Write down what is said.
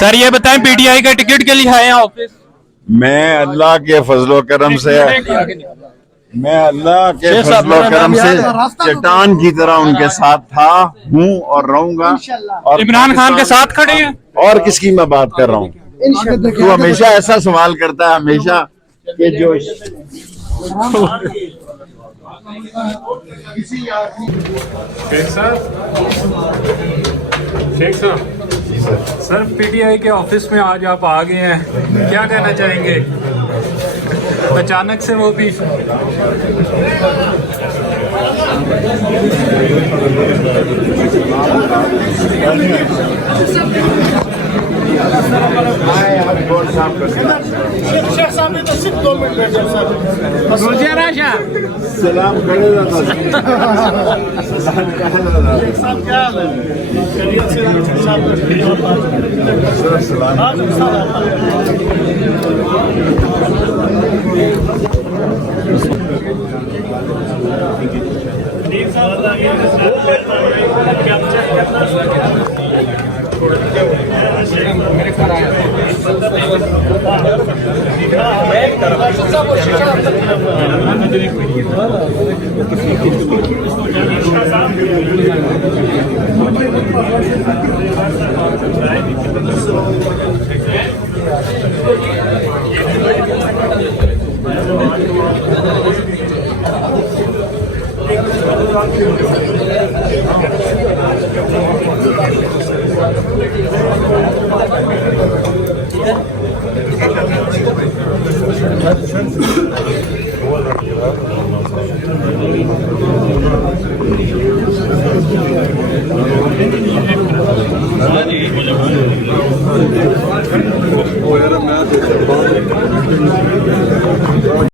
Sir ये बताएं PTI के टिकट के लिए आए हैं ऑफिस? मैं अल्लाह के फजलो करम से चट्टान की तरह उनके साथ था, हूँ और रहूंगा। और इमरान खान के साथ खड़े हैं। और किसकी मैं बात कर रहा हूँ? तू हमेशा ऐसा सवाल करता है, हमेशा कि जो शेख साहब, सर पीटीआई के ऑफिस में आज आप आ गए हैं, क्या कहना चाहेंगे? अचानक से वो भी सलाम